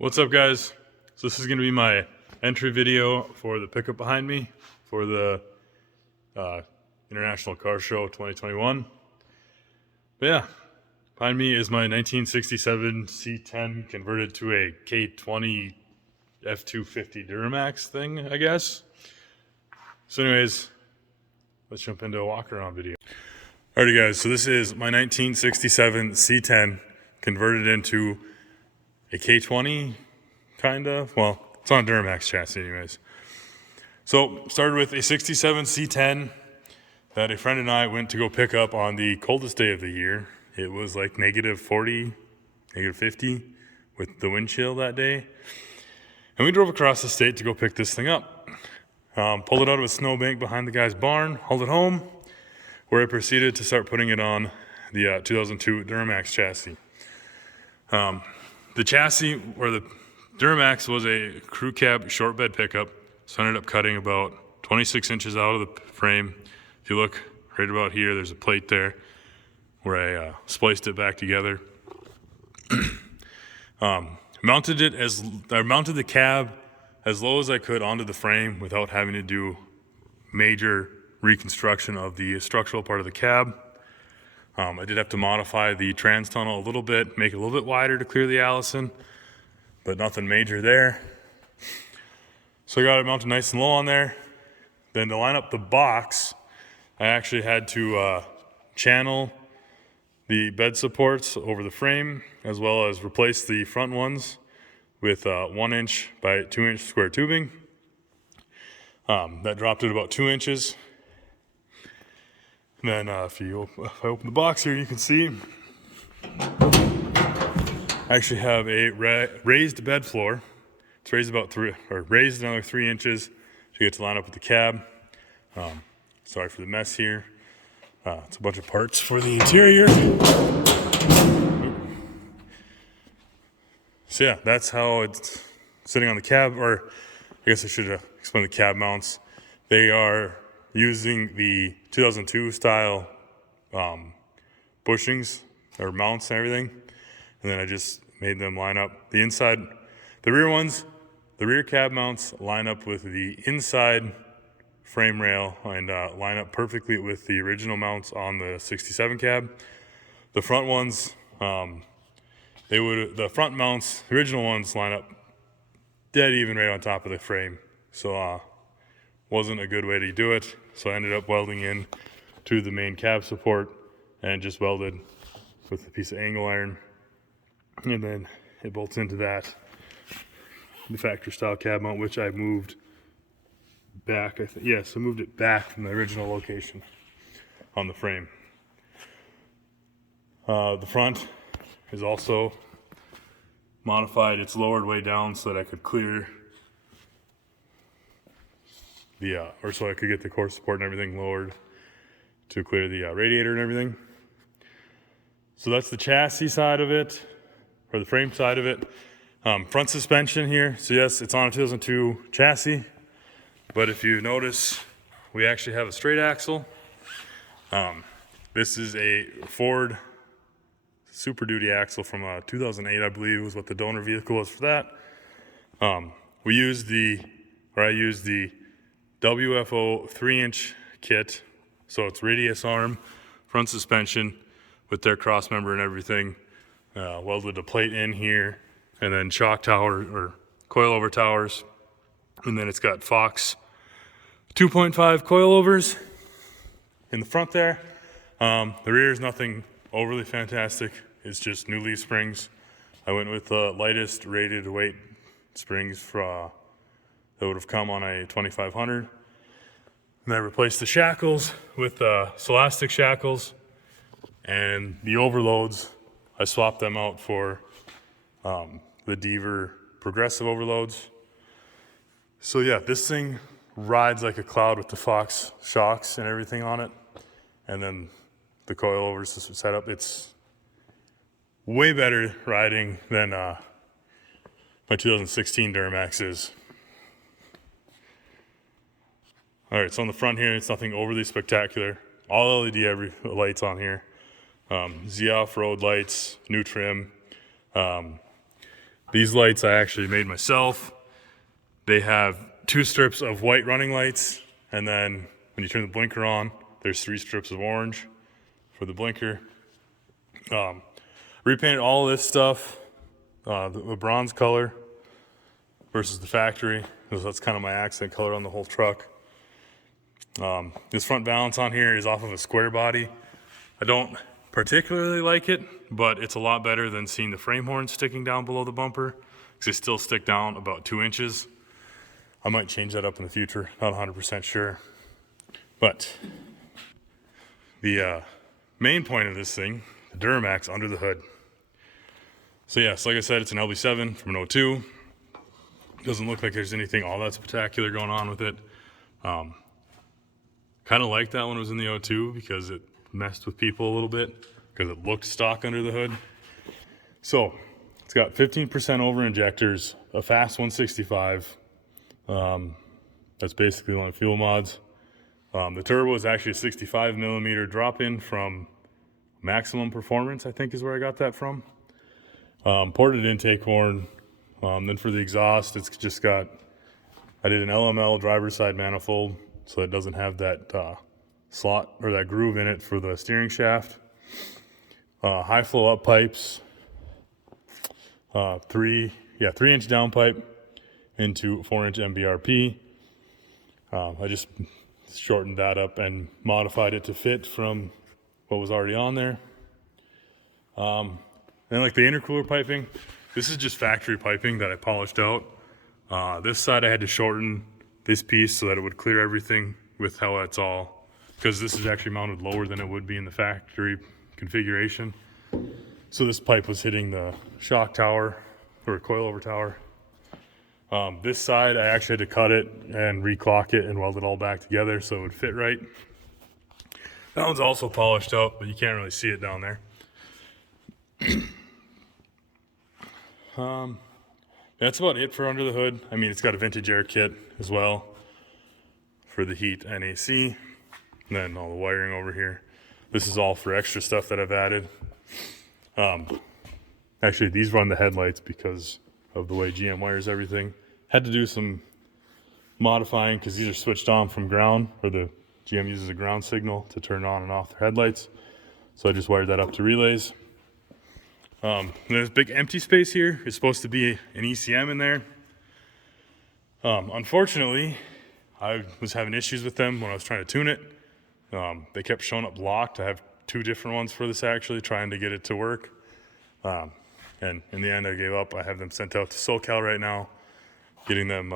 What's up, guys? So this is going to be my entry video for the pickup behind me for the International Car Show 2021. But yeah, behind me is my 1967 C10 converted to a k20 F250 Duramax thing, I guess. So anyways, let's jump into a walk around video. Alrighty guys, so this is my 1967 C10 converted into a K20, kind of. Well, it's on a Duramax chassis anyways. So, started with a 67 C10 that a friend and I went to go pick up on the coldest day of the year. It was like -40, -50 with the wind chill that day. And we drove across the state to go pick this thing up. Pulled it out of a snowbank behind the guy's barn, hauled it home, where I proceeded to start putting it on the 2002 Duramax chassis. The chassis, or the Duramax, was a crew cab short bed pickup, so I ended up cutting about 26 inches out of the frame. If you look right about here, there's a plate there where I spliced it back together. Mounted the cab as low as I could onto the frame without having to do major reconstruction of the structural part of the cab. I did have to modify the trans tunnel a little bit, make it a little bit wider to clear the Allison, but nothing major there. So I got it mounted nice and low on there. Then to line up the box, I actually had to channel the bed supports over the frame, as well as replace the front ones with 1 inch by 2 inch square tubing. That dropped it about 2 inches. And then if I open the box here, you can see I actually have a raised bed floor. It's raised raised another 3 inches to get to line up with the cab. Sorry for the mess here. It's a bunch of parts for the interior. So yeah, that's how it's sitting on the cab, or I guess I should explain the cab mounts. They are using the 2002 style bushings or mounts and everything, and then I just made them line up. The inside, the rear cab mounts line up with the inside frame rail and line up perfectly with the original mounts on the 67 cab. The front ones, the front mounts, the original ones line up dead even right on top of the frame. So wasn't a good way to do it. So I ended up welding in to the main cab support and just welded with a piece of angle iron. And then it bolts into that, the factory style cab mount, which I moved back. Yes, I moved it back from the original location on the frame. The front is also modified. It's lowered way down so that I could clear so I could get the core support and everything lowered to clear the radiator and everything. So that's the chassis side of it, or the frame side of it. Front suspension here. So yes, it's on a 2002 chassis, but if you notice, we actually have a straight axle. This is a Ford Super Duty axle from 2008, I believe, was what the donor vehicle was for that. I used the WFO 3-inch kit, so it's radius arm, front suspension with their cross member and everything. Welded a plate in here, and then shock tower or coilover towers, and then it's got Fox 2.5 coilovers in the front there. The rear is nothing overly fantastic. It's just new leaf springs. I went with the lightest rated weight springs that would have come on a 2500. And I replaced the shackles with Celastic shackles, and the overloads, I swapped them out for the Deaver progressive overloads. So yeah, this thing rides like a cloud with the Fox shocks and everything on it. And then the coilovers set up. It's way better riding than my 2016 Duramax is. All right, so on the front here, it's nothing overly spectacular. All LED lights on here. Z off-road lights, new trim. These lights I actually made myself. They have 2 strips of white running lights, and then when you turn the blinker on, there's 3 strips of orange for the blinker. Repainted all of this stuff, the bronze color versus the factory, because that's kind of my accent color on the whole truck. This front balance on here is off of a square body. I don't particularly like it, but it's a lot better than seeing the frame horns sticking down below the bumper, because they still stick down about 2 inches. I might change that up in the future, not 100% sure. But the main point of this thing, the Duramax under the hood. So yeah, so like I said, it's an LB7 from an 02. Doesn't look like there's anything all that spectacular going on with it. Kind of like that when it was in the 02 because it messed with people a little bit because it looked stock under the hood. So it's got 15% over injectors, a fast 165. That's basically one of the fuel mods. The turbo is actually a 65 millimeter drop in from Maximum Performance, I think is where I got that from. Ported intake horn. Then for the exhaust, it's just got, I did an LML driver's side manifold, so it doesn't have that slot or that groove in it for the steering shaft. High flow up pipes, 3-inch downpipe into 4-inch MBRP. I just shortened that up and modified it to fit from what was already on there. And like the intercooler piping, this is just factory piping that I polished out. This side I had to shorten this piece so that it would clear everything with how it's all, because this is actually mounted lower than it would be in the factory configuration. So this pipe was hitting the shock tower or coilover tower. This side I actually had to cut it and reclock it and weld it all back together so it would fit right. That one's also polished out, but you can't really see it down there. That's about it for under the hood. I mean, it's got a vintage air kit as well for the heat and AC. And then all the wiring over here. This is all for extra stuff that I've added. Actually, these run the headlights because of the way GM wires everything. Had to do some modifying because these are switched on from ground, or the GM uses a ground signal to turn on and off their headlights. So I just wired that up to relays. There's big empty space here. It's supposed to be an ECM in there. Unfortunately, I was having issues with them when I was trying to tune it. They kept showing up locked. I have 2 different ones for this actually, trying to get it to work. And in the end, I gave up. I have them sent out to SoCal right now, getting them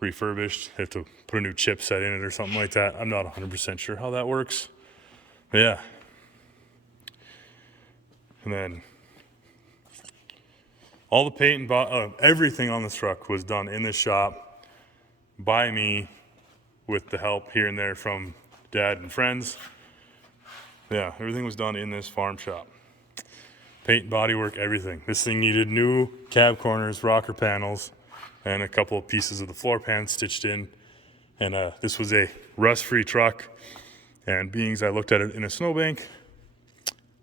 refurbished. I have to put a new chipset in it or something like that. I'm not 100% sure how that works. But yeah. And then all the paint and everything on this truck was done in this shop by me with the help here and there from Dad and friends. Yeah, everything was done in this farm shop. Paint, bodywork, everything. This thing needed new cab corners, rocker panels, and a couple of pieces of the floor pan stitched in. And this was a rust-free truck. And being as I looked at it in a snowbank,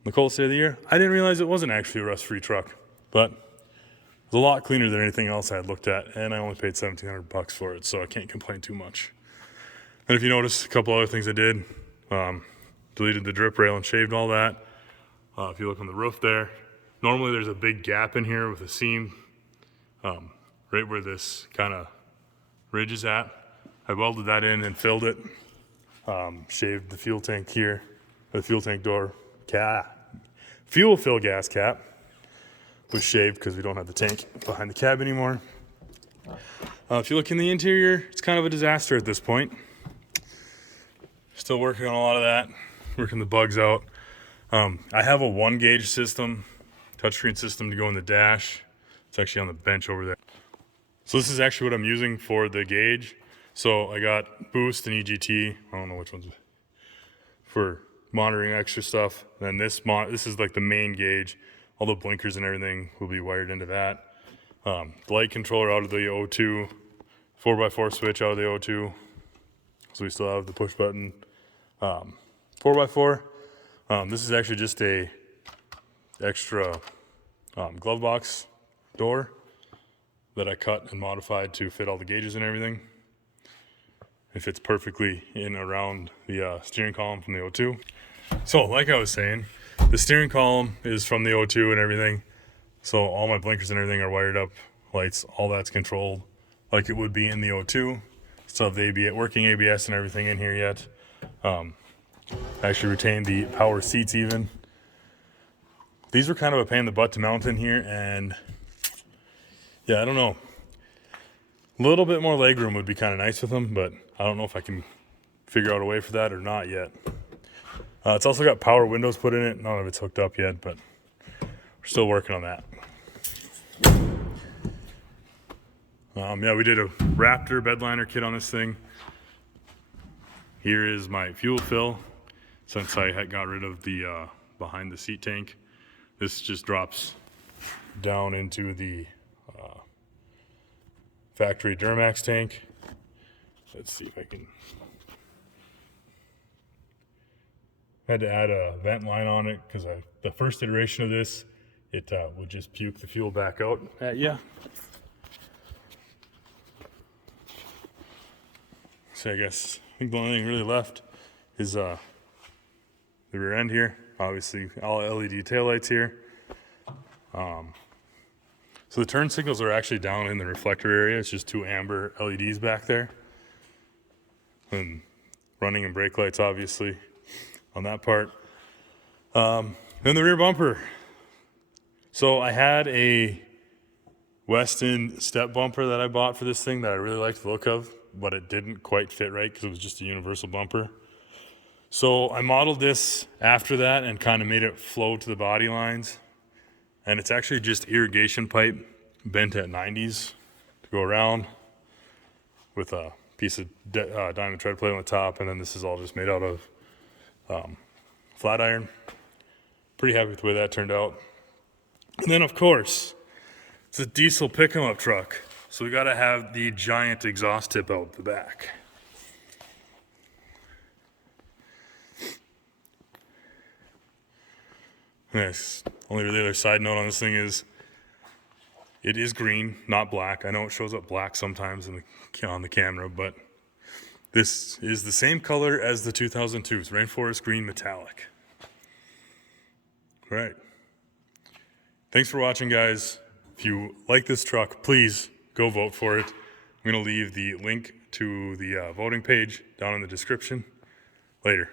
the coldest day of the year, I didn't realize it wasn't actually a rust-free truck. But it was a lot cleaner than anything else I had looked at, and I only paid $1,700 for it, so I can't complain too much. And if you notice, a couple other things I did, deleted the drip rail and shaved all that. If you look on the roof there, normally there's a big gap in here with a seam right where this kind of ridge is at. I welded that in and filled it, shaved the fuel tank here, the fuel tank door, fuel fill gas cap was shaved because we don't have the tank behind the cab anymore. If you look in the interior, it's kind of a disaster at this point. Still working on a lot of that, working the bugs out. I have a 1-gauge system, touchscreen system to go in the dash. It's actually on the bench over there. So this is actually what I'm using for the gauge. So I got boost and EGT. I don't know which one's for monitoring extra stuff. And then this is like the main gauge. All the blinkers and everything will be wired into that. The light controller out of the O2, 4x4 switch out of the O2. So we still have the push button 4x4. This is actually just a extra glove box door. that I cut and modified to fit all the gauges and everything. It fits perfectly in around the steering column from the O2. So like I was saying, the steering column is from the O2 and everything. So all my blinkers and everything are wired up, lights, all that's controlled like it would be in the O2. Still have the working ABS and everything in here yet. I actually retained the power seats even. These were kind of a pain in the butt to mount in here, and yeah, I don't know. A little bit more leg room would be kind of nice with them, but I don't know if I can figure out a way for that or not yet. It's also got power windows put in it. None of it's hooked up yet, but we're still working on that. Yeah, we did a Raptor Bed Liner Kit on this thing. Here is my fuel fill. Since I had got rid of the behind the seat tank, this just drops down into the factory Duramax tank. Let's see if I can. I had to add a vent line on it because the first iteration of this, it would just puke the fuel back out at you. So I think the only thing really left is the rear end here. Obviously, all LED taillights here. So the turn signals are actually down in the reflector area. It's just 2 amber LEDs back there. And running and brake lights, obviously, on that part. Then the rear bumper. So I had a Weston step bumper that I bought for this thing that I really liked the look of, but it didn't quite fit right because it was just a universal bumper. So I modeled this after that and kind of made it flow to the body lines. And it's actually just irrigation pipe bent at 90s to go around with a piece of diamond tread plate on the top. And then this is all just made out of flat iron. Pretty happy with the way that turned out. And then of course, it's a diesel pick 'em up truck. So we gotta have the giant exhaust tip out the back. Yes. Only really other side note on this thing is it is green, not black. I know it shows up black sometimes on the camera, but this is the same color as the 2002. It's Rainforest Green Metallic. All right. Thanks for watching, guys. If you like this truck, please go vote for it. I'm going to leave the link to the voting page down in the description. Later.